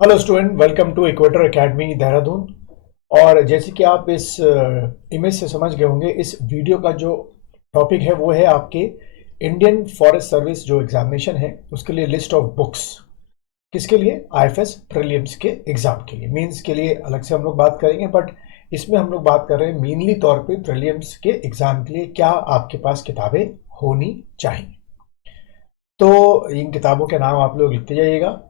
Hello student, welcome to Equator Academy Dehradun. और जैसे कि आप इस इमेज से समझ गए होंगे, इस वीडियो का जो टॉपिक है वो है आपके इंडियन फॉरेस्ट सर्विस जो एग्जामिनेशन है उसके लिए लिस्ट ऑफ बुक्स। किसके लिए? आईएफएस प्रीलिम्स के एग्जाम के लिए। मेंस के लिए अलग से हम लोग बात करेंगे, बट इसमें हम लोग बात कर रहे हैं मेनली तौर पे प्रीलिम्स के एग्जाम के लिए क्या आपके पास किताबें होनी चाहिए। तो इन किताबों के नाम आप लोग लिखते जाइएगा।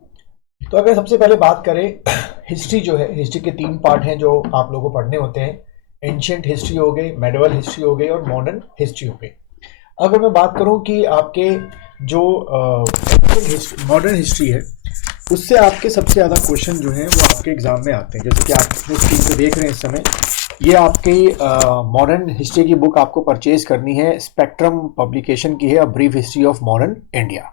तो अगर सबसे पहले बात करें हिस्ट्री जो है, हिस्ट्री के 3 पार्ट हैं जो आप लोगों को पढ़ने होते हैं। एंशियंट हिस्ट्री हो गई, मेडिवल हिस्ट्री हो गई और मॉडर्न हिस्ट्री हो गई। अगर मैं बात करूं कि आपके जो मॉडर्न हिस्ट्री है उससे आपके सबसे ज़्यादा क्वेश्चन जो हैं वो आपके एग्जाम में आते हैं। जैसे कि आप अपने स्क्रीन पे देख रहे हैं इस समय, ये आपकी मॉडर्न हिस्ट्री की बुक आपको परचेज करनी है। स्पेक्ट्रम पब्लिकेशन की है, a brief history of modern India.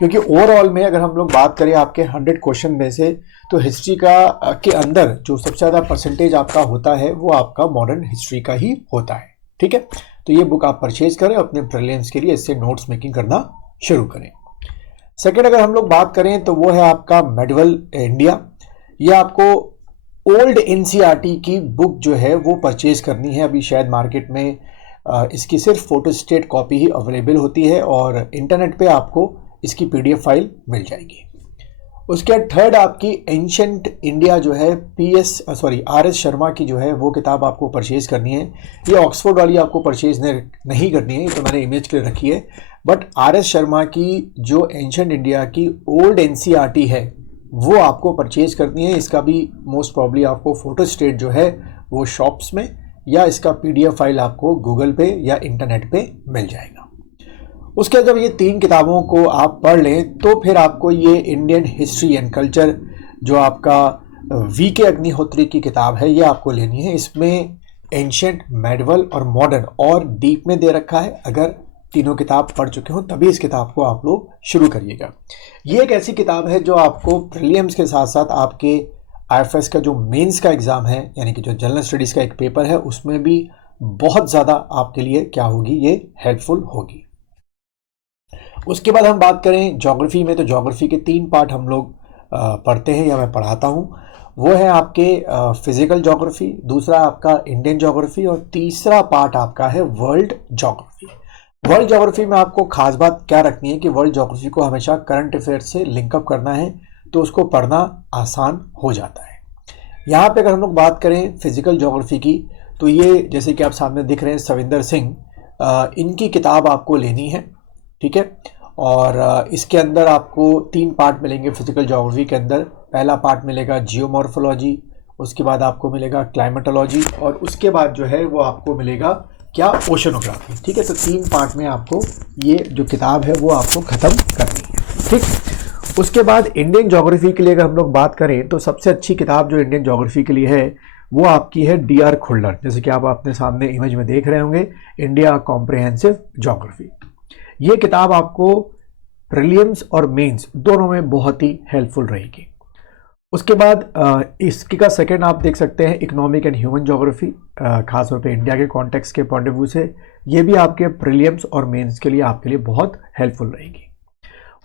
क्योंकि ओवरऑल में अगर हम लोग बात करें आपके 100 क्वेश्चन में से, तो हिस्ट्री का के अंदर जो सबसे ज़्यादा परसेंटेज आपका होता है वो आपका मॉडर्न हिस्ट्री का ही होता है। ठीक है, तो ये बुक आप परचेज करें, अपने प्रीलिम्स के लिए इससे नोट्स मेकिंग करना शुरू करें। सेकेंड, अगर हम लोग बात करें तो वो है आपका मेडिवल इंडिया। ये आपको ओल्ड एनसीईआरटी की बुक जो है वो परचेज करनी है। अभी शायद मार्केट में इसकी सिर्फ फोटोस्टेट कॉपी ही अवेलेबल होती है और इंटरनेट पे आपको इसकी पीडीएफ फाइल मिल जाएगी। उसके बाद थर्ड आपकी एंशंट इंडिया जो है आर एस शर्मा की जो है वो किताब आपको परचेज करनी है। ये ऑक्सफोर्ड वाली आपको परचेज नहीं करनी है, ये तो मैंने इमेज के लिए रखी है। बट आर एस शर्मा की जो एंशंट इंडिया की ओल्ड एनसीईआरटी है वो आपको परचेज करनी है। इसका भी मोस्ट प्रॉब्ली आपको फोटो स्टेट जो है वो शॉप्स में, या इसका पीडीएफ फाइल आपको गूगल पे या इंटरनेट पे मिल जाएगा। उसके बाद जब ये 3 किताबों को आप पढ़ लें तो फिर आपको ये इंडियन हिस्ट्री एंड कल्चर जो आपका वी के अग्निहोत्री की किताब है ये आपको लेनी है। इसमें एंशियंट, मेडिवल और मॉडर्न और डीप में दे रखा है। अगर तीनों किताब पढ़ चुके हो तभी इस किताब को आप लोग शुरू करिएगा। ये एक ऐसी किताब है जो आपको प्रीलिम्स के साथ साथ आपके आईएफएस का जो मेंस का एग्जाम है, यानी कि जो जनरल स्टडीज का एक पेपर है, उसमें भी बहुत ज़्यादा आपके लिए क्या होगी, ये हेल्पफुल होगी। उसके बाद हम बात करें ज्योग्राफी में, तो ज्योग्राफी के 3 पार्ट हम लोग पढ़ते हैं या मैं पढ़ाता हूँ। वो है आपके फिजिकल ज्योग्राफी, दूसरा आपका इंडियन ज्योग्राफी और तीसरा पार्ट आपका है वर्ल्ड ज्योग्राफी। वर्ल्ड ज्योग्राफी में आपको खास बात क्या रखनी है कि वर्ल्ड ज्योग्राफी को हमेशा करंट अफेयर से लिंकअप करना है, तो उसको पढ़ना आसान हो जाता है। यहाँ पे अगर हम लोग बात करें फिजिकल ज्योग्राफी की, तो ये जैसे कि आप सामने दिख रहे हैं सविंदर सिंह, इनकी किताब आपको लेनी है। ठीक है, और इसके अंदर आपको 3 पार्ट मिलेंगे फिजिकल ज्योग्राफी के अंदर। पहला पार्ट मिलेगा जियोमॉर्फोलॉजी, उसके बाद आपको मिलेगा क्लाइमेटोलॉजी और उसके बाद जो है वो आपको मिलेगा क्या, ओशनोग्राफी। ठीक है, तो 3 पार्ट में आपको ये जो किताब है वो आपको ख़त्म करनी है। ठीक, उसके बाद इंडियन ज्योग्राफी के लिए अगर हम लोग बात करें तो सबसे अच्छी किताब जो इंडियन ज्योग्राफी के लिए है वो आपकी है डी.आर. खुल्लर। जैसे कि आप अपने सामने इमेज में देख रहे होंगे, इंडिया कॉम्प्रिहेंसिव ज्योग्राफी। ये किताब आपको प्रीलिम्स और मेंस दोनों में बहुत ही हेल्पफुल रहेगी। उसके बाद इसकी का सेकंड आप देख सकते हैं इकोनॉमिक एंड ह्यूमन ज्योग्राफी, खासतौर पे इंडिया के कॉन्टेक्स्ट के पॉइंट ऑफ व्यू से ये भी आपके प्रीलिम्स और मेंस के लिए आपके लिए बहुत हेल्पफुल रहेगी।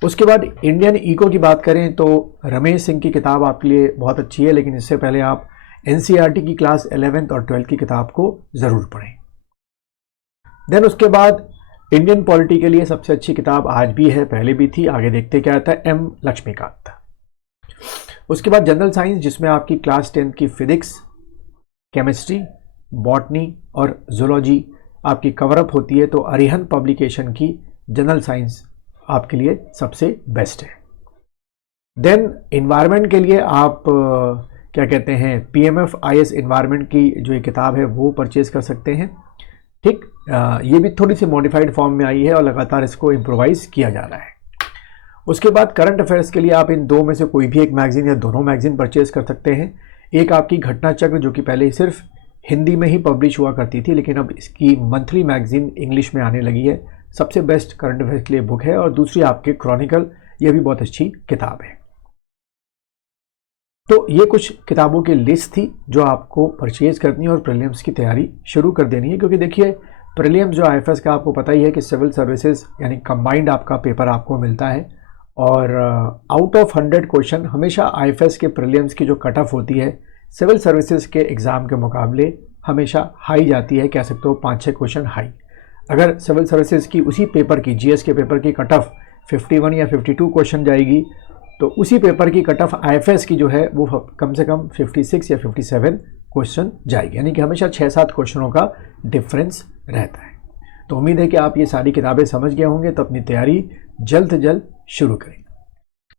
उसके बाद इंडियन इको की बात करें तो रमेश सिंह की किताब आपके लिए बहुत अच्छी है, लेकिन इससे पहले आप एनसीईआरटी की क्लास 11th और 12th की किताब को ज़रूर पढ़ें। देन उसके बाद इंडियन पॉलिटी के लिए सबसे अच्छी किताब आज भी है, पहले भी थी, आगे देखते क्या आता है, एम लक्ष्मीकांत। उसके बाद जनरल साइंस, जिसमें आपकी क्लास 10th की फिजिक्स, केमिस्ट्री, बॉटनी और जूलॉजी आपकी कवरअप होती है, तो अरिहंत पब्लिकेशन की जनरल साइंस आपके लिए सबसे बेस्ट है। देन इन्वायरमेंट के लिए आप क्या कहते हैं, पीएमएफ आईएएस इन्वायरमेंट की जो ये किताब है वो परचेज कर सकते हैं। ठीक, ये भी थोड़ी सी मॉडिफाइड फॉर्म में आई है और लगातार इसको इम्प्रोवाइज किया जा रहा है। उसके बाद करंट अफेयर्स के लिए आप इन 2 में से कोई भी एक मैगजीन या दोनों मैगजीन परचेज कर सकते हैं। एक आपकी घटना चक्र, जो कि पहले सिर्फ हिंदी में ही पब्लिश हुआ करती थी, लेकिन अब इसकी मंथली मैगजीन इंग्लिश में आने लगी है, सबसे बेस्ट करंट अफेयर्स के लिए बुक है। और दूसरी आपके क्रॉनिकल, ये भी बहुत अच्छी किताब है। तो ये कुछ किताबों की लिस्ट थी जो आपको परचेज करनी है और प्रीलिम्स की तैयारी शुरू कर देनी है। क्योंकि देखिए प्रीलिम्स जो आईएफएस का आपको पता ही है कि सिविल सर्विसेज यानी कंबाइंड आपका पेपर आपको मिलता है, और आउट ऑफ 100 क्वेश्चन हमेशा आईएफएस के प्रीलिम्स की जो कट ऑफ होती है सिविल सर्विसेज के एग्ज़ाम के मुकाबले हमेशा हाई जाती है, कह सकते हो 5-6 क्वेश्चन हाई। अगर सिविल सर्विसेज की उसी पेपर की जीएस के पेपर की कट ऑफ 51 या 52 क्वेश्चन जाएगी, तो उसी पेपर की कट ऑफ आईएफएस की जो है वो कम से कम 56 या 57 क्वेश्चन जाएगी, यानी कि हमेशा 6-7 क्वेश्चनों का डिफरेंस रहता है। तो उम्मीद है कि आप ये सारी किताबें समझ गए होंगे, तो अपनी तैयारी जल्द से जल्द शुरू करें।